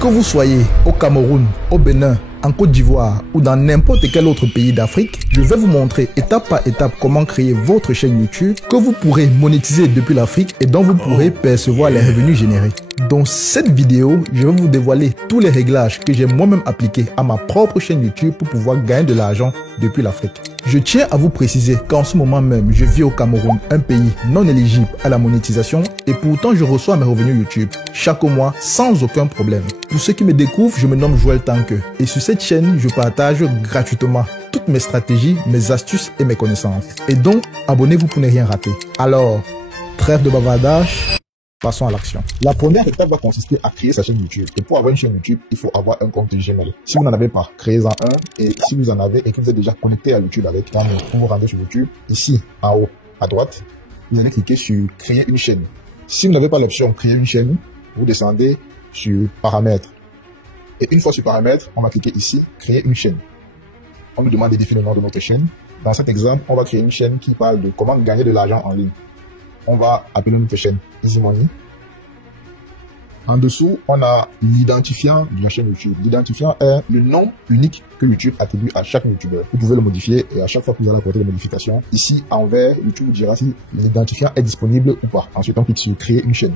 Que vous soyez au Cameroun, au Bénin, en Côte d'Ivoire ou dans n'importe quel autre pays d'Afrique, je vais vous montrer étape par étape comment créer votre chaîne YouTube que vous pourrez monétiser depuis l'Afrique et dont vous pourrez percevoir les revenus générés. Dans cette vidéo, je vais vous dévoiler tous les réglages que j'ai moi-même appliqués à ma propre chaîne YouTube pour pouvoir gagner de l'argent depuis l'Afrique. Je tiens à vous préciser qu'en ce moment même, je vis au Cameroun, un pays non éligible à la monétisation, et pourtant je reçois mes revenus YouTube chaque mois sans aucun problème. Pour ceux qui me découvrent, je me nomme Joël Tanque et sur cette chaîne, je partage gratuitement toutes mes stratégies, mes astuces et mes connaissances. Et donc, abonnez-vous pour ne rien rater. Alors, trêve de bavardage. Passons à l'action. La première étape va consister à créer sa chaîne YouTube. Et pour avoir une chaîne YouTube, il faut avoir un compte Gmail. Si vous n'en avez pas, créez-en un. Et si vous en avez et que vous êtes déjà connecté à YouTube avec, quand vous rendez sur YouTube, ici, en haut, à droite, vous allez cliquer sur créer une chaîne. Si vous n'avez pas l'option créer une chaîne, vous descendez sur paramètres. Et une fois sur paramètres, on va cliquer ici, créer une chaîne. On nous demande de définir le nom de notre chaîne. Dans cet exemple, on va créer une chaîne qui parle de comment gagner de l'argent en ligne. On va appeler notre chaîne Easy Money. En dessous, on a l'identifiant de la chaîne YouTube. L'identifiant est le nom unique que YouTube attribue à chaque YouTuber. Vous pouvez le modifier et à chaque fois que vous allez apporter des modifications, ici en vert, YouTube vous dira si l'identifiant est disponible ou pas. Ensuite, on clique sur créer une chaîne.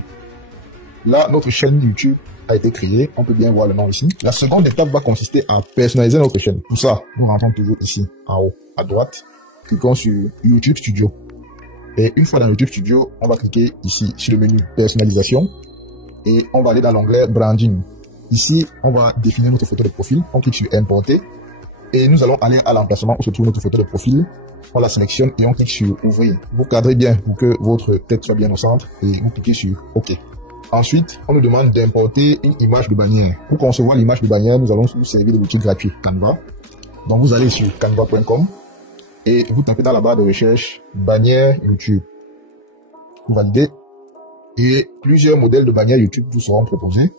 Là, notre chaîne YouTube a été créée. On peut bien voir le nom ici. La seconde étape va consister à personnaliser notre chaîne. Pour ça, nous rentrons toujours ici en haut à droite. Cliquons sur YouTube Studio. Et une fois dans YouTube Studio, on va cliquer ici sur le menu personnalisation et on va aller dans l'onglet branding. Ici, on va définir notre photo de profil. On clique sur importer et nous allons aller à l'emplacement où se trouve notre photo de profil. On la sélectionne et on clique sur ouvrir. Vous cadrez bien pour que votre tête soit bien au centre et vous cliquez sur OK. Ensuite, on nous demande d'importer une image de bannière. Pour concevoir l'image de bannière, nous allons nous servir de l'outil gratuit Canva. Donc vous allez sur canva.com. et vous tapez dans la barre de recherche bannière YouTube. Vous validez et plusieurs modèles de bannières YouTube vous seront proposés.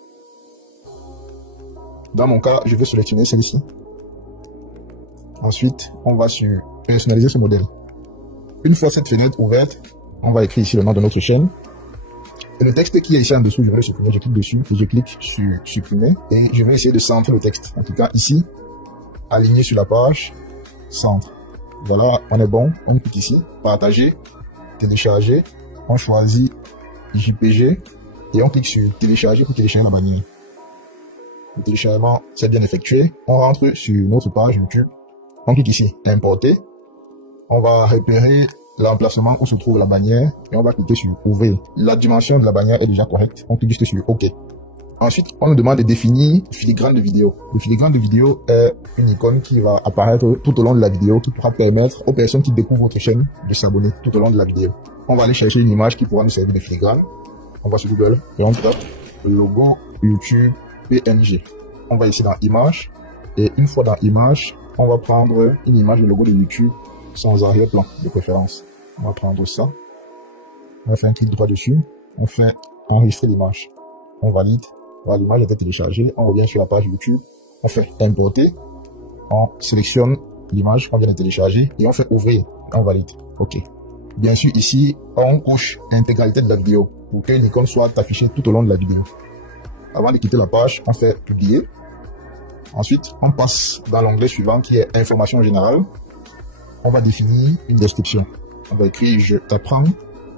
Dans mon cas, je vais sélectionner celle-ci. Ensuite, on va sur personnaliser ce modèle. Une fois cette fenêtre ouverte, on va écrire ici le nom de notre chaîne. Et le texte qui est ici en dessous, je vais le supprimer. Je clique dessus et je clique sur supprimer et je vais essayer de centrer le texte. En tout cas, ici, aligné sur la page, centre. Voilà, on est bon. On clique ici, partager, télécharger. On choisit JPG et on clique sur télécharger pour télécharger la bannière. Le téléchargement s'est bien effectué. On rentre sur notre page YouTube. On clique ici, importer. On va repérer l'emplacement où se trouve la bannière et on va cliquer sur ouvrir. La dimension de la bannière est déjà correcte. On clique juste sur OK. Ensuite, on nous demande de définir filigrane de vidéo. Le filigrane de vidéo est une icône qui va apparaître tout au long de la vidéo, qui pourra permettre aux personnes qui découvrent votre chaîne de s'abonner tout au long de la vidéo. On va aller chercher une image qui pourra nous servir de filigrane. On va sur Google et on tape logo YouTube PNG. On va ici dans Images et une fois dans Images, on va prendre une image de logo de YouTube sans arrière-plan de préférence. On va prendre ça. On va faire un clic droit dessus. On fait enregistrer l'image. On valide. Voilà, l'image a été téléchargée. On revient sur la page YouTube. On fait importer. On sélectionne l'image qu'on vient de télécharger et on fait ouvrir. On valide. OK. Bien sûr, ici, on couche l'intégralité de la vidéo pour que l'icône soit affichée tout au long de la vidéo. Avant de quitter la page, on fait publier. Ensuite, on passe dans l'onglet suivant qui est information générale. On va définir une description. On va écrire je t'apprends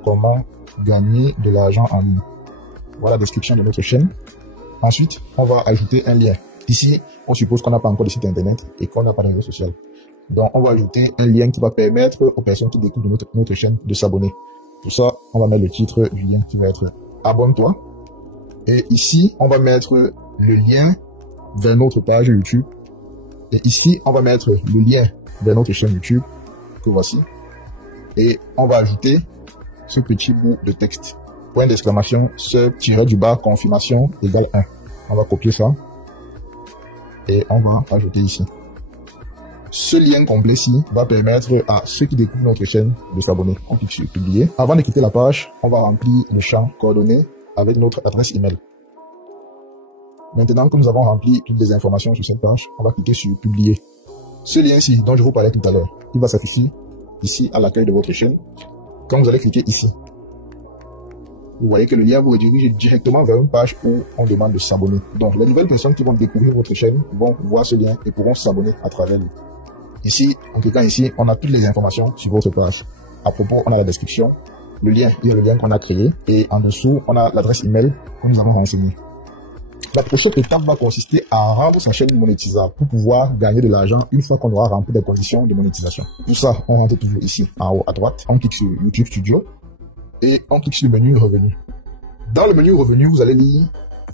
comment gagner de l'argent en ligne. Voilà la description de notre chaîne. Ensuite, on va ajouter un lien. Ici, on suppose qu'on n'a pas encore de site internet et qu'on n'a pas de réseau social. Donc, on va ajouter un lien qui va permettre aux personnes qui découvrent notre chaîne de s'abonner. Pour ça, on va mettre le titre du lien qui va être abonne-toi. Et ici, on va mettre le lien vers notre page YouTube. Et ici, on va mettre le lien vers notre chaîne YouTube que voici. Et on va ajouter ce petit bout de texte. Point d'exclamation, ce tiret du bas, confirmation égale 1. On va copier ça. Et on va ajouter ici. Ce lien complet-ci va permettre à ceux qui découvrent notre chaîne de s'abonner. On clique sur publier. Avant de quitter la page, on va remplir le champ coordonnées avec notre adresse email. Maintenant que nous avons rempli toutes les informations sur cette page, on va cliquer sur publier. Ce lien-ci dont je vous parlais tout à l'heure, il va s'afficher ici à l'accueil de votre chaîne. Quand vous allez cliquer ici, vous voyez que le lien vous redirige directement vers une page où on demande de s'abonner. Donc, les nouvelles personnes qui vont découvrir votre chaîne vont voir ce lien et pourront s'abonner à travers lui. Ici, en cliquant ici, on a toutes les informations sur votre page. À propos, on a la description, le lien, il y a le lien qu'on a créé et en dessous, on a l'adresse email que nous avons renseignée. La prochaine étape va consister à rendre sa chaîne monétisable pour pouvoir gagner de l'argent une fois qu'on aura rempli les conditions de monétisation. Pour ça, on rentre toujours ici, en haut à droite, on clique sur YouTube Studio et on clique sur le menu Revenus. Dans le menu Revenus, vous allez lire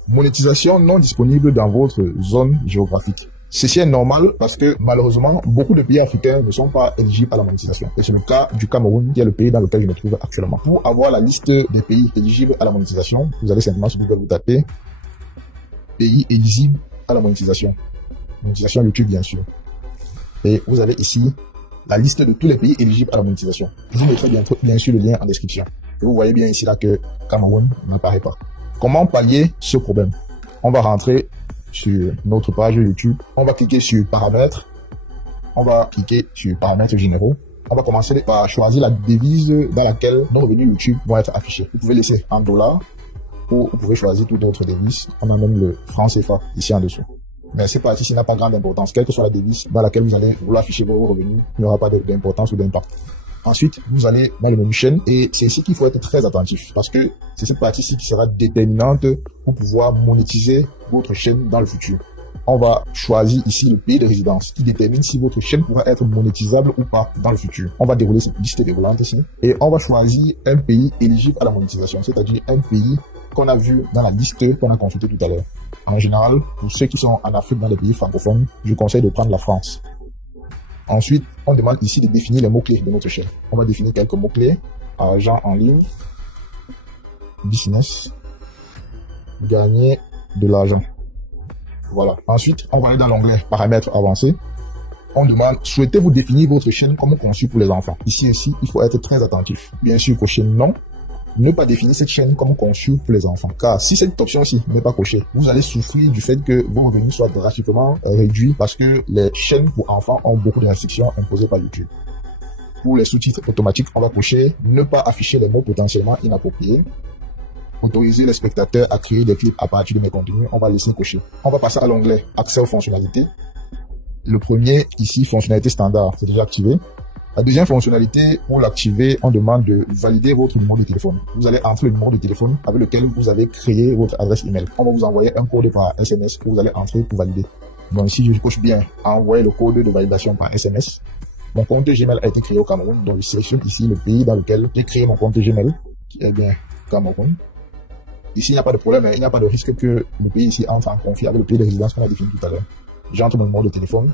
monétisation non disponible dans votre zone géographique. Ceci est normal parce que malheureusement, beaucoup de pays africains ne sont pas éligibles à la monétisation. Et c'est le cas du Cameroun, qui est le pays dans lequel je me trouve actuellement. Pour avoir la liste des pays éligibles à la monétisation, vous allez simplement sur Google vous taper pays éligibles à la monétisation. Monétisation YouTube, bien sûr. Et vous avez ici la liste de tous les pays éligibles à la monétisation. Je vous mettrai bien sûr le lien en description. Et vous voyez bien ici là que Cameroun n'apparaît pas. Comment pallier ce problème? On va rentrer sur notre page YouTube. On va cliquer sur paramètres. On va cliquer sur paramètres généraux. On va commencer par choisir la devise dans laquelle nos revenus YouTube vont être affichés. Vous pouvez laisser en dollars. Ou vous pouvez choisir toute autre devise. On a même le franc CFA ici en dessous. Mais c'est pas ici n'a pas grande importance. Quelle que soit la devise dans laquelle vous allez vouloir afficher vos revenus, il n'y aura pas d'importance ou d'impact. Ensuite, vous allez dans le menu chaîne et c'est ici qu'il faut être très attentif parce que c'est cette partie-ci qui sera déterminante pour pouvoir monétiser votre chaîne dans le futur. On va choisir ici le pays de résidence qui détermine si votre chaîne pourra être monétisable ou pas dans le futur. On va dérouler cette liste déroulante ici et on va choisir un pays éligible à la monétisation, c'est-à-dire un pays qu'on a vu dans la liste qu'on a consultée tout à l'heure. En général, pour ceux qui sont en Afrique, dans les pays francophones, je conseille de prendre la France. Ensuite, on demande ici de définir les mots-clés de notre chaîne. On va définir quelques mots-clés. Argent en ligne, business, gagner de l'argent. Voilà. Ensuite, on va aller dans l'onglet paramètres avancés. On demande, souhaitez-vous définir votre chaîne comme conçue pour les enfants? Ici aussi, il faut être très attentif. Bien sûr, cocher non. Ne pas définir cette chaîne comme conçue pour les enfants. Car si cette option-ci n'est pas cochée, vous allez souffrir du fait que vos revenus soient drastiquement réduits parce que les chaînes pour enfants ont beaucoup de restrictions imposées par YouTube. Pour les sous-titres automatiques, on va cocher ne pas afficher les mots potentiellement inappropriés. Autoriser les spectateurs à créer des clips à partir de mes contenus, on va laisser cocher. On va passer à l'onglet accès aux fonctionnalités. Le premier, ici, fonctionnalité standard, c'est déjà activé. La deuxième fonctionnalité, pour l'activer, on demande de valider votre numéro de téléphone. Vous allez entrer le numéro de téléphone avec lequel vous avez créé votre adresse email. On va vous envoyer un code par SMS que vous allez entrer pour valider. Donc si je coche bien envoyer le code de validation par SMS, mon compte Gmail a été créé au Cameroun. Donc je sélectionne ici le pays dans lequel j'ai créé mon compte Gmail, qui est bien Cameroun. Ici, il n'y a pas de problème, il n'y a pas de risque que le pays ici entre en conflit avec le pays de résidence qu'on a défini tout à l'heure. J'entre mon numéro de téléphone.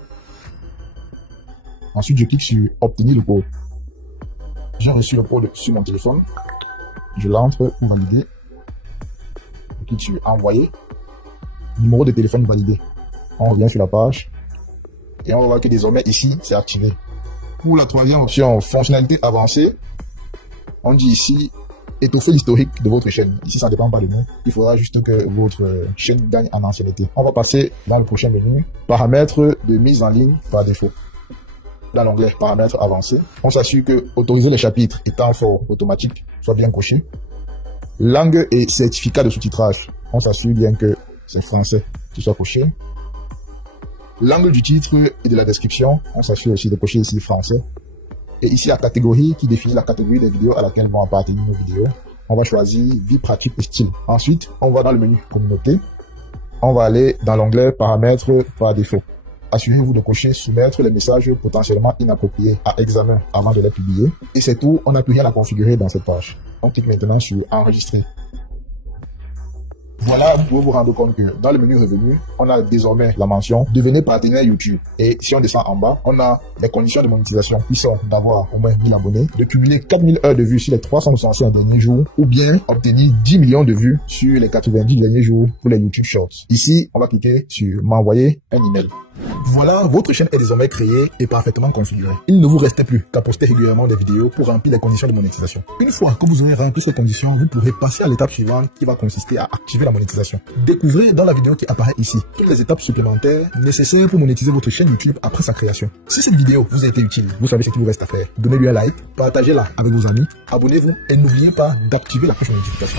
Ensuite, je clique sur obtenir le code. J'ai reçu le code sur mon téléphone. Je l'entre pour valider. Je clique sur envoyer. Numéro de téléphone validé. On revient sur la page. Et on va voir que désormais ici, c'est activé. Pour la troisième option, fonctionnalité avancée, on dit ici étoffer l'historique de votre chaîne. Ici, ça ne dépend pas de nous. Il faudra juste que votre chaîne gagne en ancienneté. On va passer dans le prochain menu. Paramètres de mise en ligne par défaut. Dans l'onglet paramètres avancés, on s'assure que autoriser les chapitres et temps fort automatique soit bien coché. Langue et certificat de sous-titrage, on s'assure bien que c'est français qui soit coché. L'angle du titre et de la description, on s'assure aussi de cocher ici français. Et ici la catégorie qui définit la catégorie des vidéos à laquelle vont appartenir nos vidéos. On va choisir vie pratique et style. Ensuite, on va dans le menu communauté. On va aller dans l'onglet paramètres par défaut. Assurez-vous de cocher soumettre les messages potentiellement inappropriés à examen avant de les publier. Et c'est tout, on n'a plus rien à configurer dans cette page. On clique maintenant sur enregistrer. Voilà, vous pouvez vous rendre compte que dans le menu revenu, on a désormais la mention devenez partenaire YouTube. Et si on descend en bas, on a les conditions de monétisation qui sont d'avoir au moins 1000 abonnés, de cumuler 4000 heures de vues sur les 365 derniers jours, ou bien obtenir 10 millions de vues sur les 90 derniers jours pour les YouTube Shorts. Ici, on va cliquer sur m'envoyer un email. Voilà, votre chaîne est désormais créée et parfaitement configurée. Il ne vous restait plus qu'à poster régulièrement des vidéos pour remplir les conditions de monétisation. Une fois que vous aurez rempli ces conditions, vous pourrez passer à l'étape suivante qui va consister à activer la monétisation. Découvrez dans la vidéo qui apparaît ici toutes les étapes supplémentaires nécessaires pour monétiser votre chaîne YouTube après sa création. Si cette vidéo vous a été utile, vous savez ce qu'il vous reste à faire. Donnez-lui un like, partagez-la avec vos amis, abonnez-vous et n'oubliez pas d'activer la cloche de notification.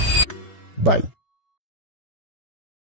Bye.